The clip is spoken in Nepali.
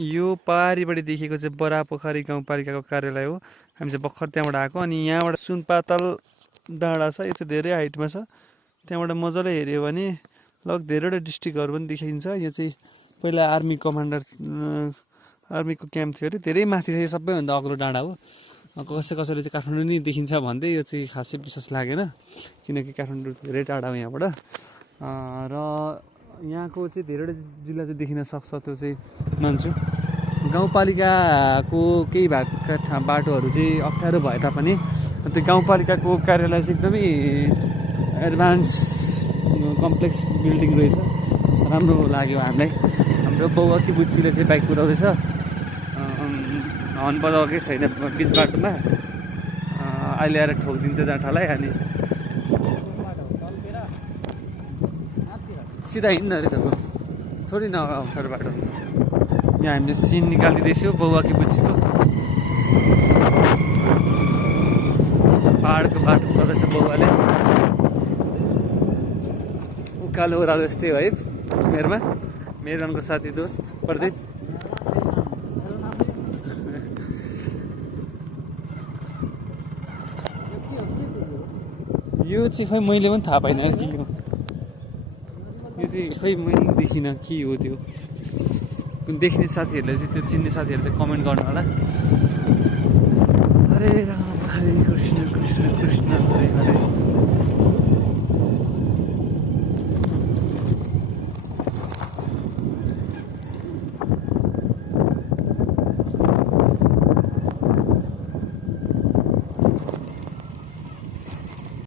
यो पारिपट्टि देखेको चाहिँ बरापोखरी गाउँपालिकाको कार्यालय हो। हामी चाहिँ भर्खर त्यहाँबाट आएको। अनि यहाँबाट सुनपातल डाँडा छ, यो चाहिँ धेरै हाइटमा छ। त्यहाँबाट मजाले हेऱ्यो भने लगभग धेरैवटा डिस्ट्रिक्टहरू पनि देखिन्छ। यो चाहिँ पहिला आर्मी कमान्डर आर्मीको क्याम्प थियो अरे, धेरै माथि छ। यो सबैभन्दा अग्लो डाँडा हो। कसैले चाहिँ काठमाडौँ नै देखिन्छ भन्दै, यो चाहिँ खासै विश्वास लागेन, किनकि काठमाडौँ धेरै टाढा हो यहाँबाट। र यहाँको चाहिँ धेरैवटा जिल्ला चाहिँ देखिन सक्छ, त्यो चाहिँ मान्छु। गाउँपालिकाको केही भागका बाटोहरू चाहिँ अप्ठ्यारो भए तापनि त्यो गाउँपालिकाको कार्यालय चाहिँ एकदमै एडभान्स कम्प्लेक्स बिल्डिङ रहेछ, राम्रो लाग्यो हामीलाई। हाम्रो बाउकी बुच्चीले चाहिँ बाइक कुदाउँदैछ, हर्न बजाएकै छैन बिच बाटोमा, अहिले आएर ठोकिदिन्छ जाँठालाई। अनि सिधा हिँड्न अरे तपाईँ, थोरै नअप्ठ्यारो बाटो हुन्छ। यहाँ हामीले सिन निकालिदिँदैछु बाउकी बुच्चीको। पाहाडको बाटो पर्दैछ बाउले, उकालो ओह्रालो यस्तै हो है मेरोनको साथी दोस्त प्रदीप। यो चाहिँ खै मैले पनि थाहा पाइनँ के हो यो चाहिँ, खै मैले देखिनँ के हो त्यो। देख्ने साथीहरूले चाहिँ, त्यो चिन्ने साथीहरूले चाहिँ कमेन्ट गर्नु होला। हरे राम हरे कृष्ण कृष्ण कृष्ण हरे हरे।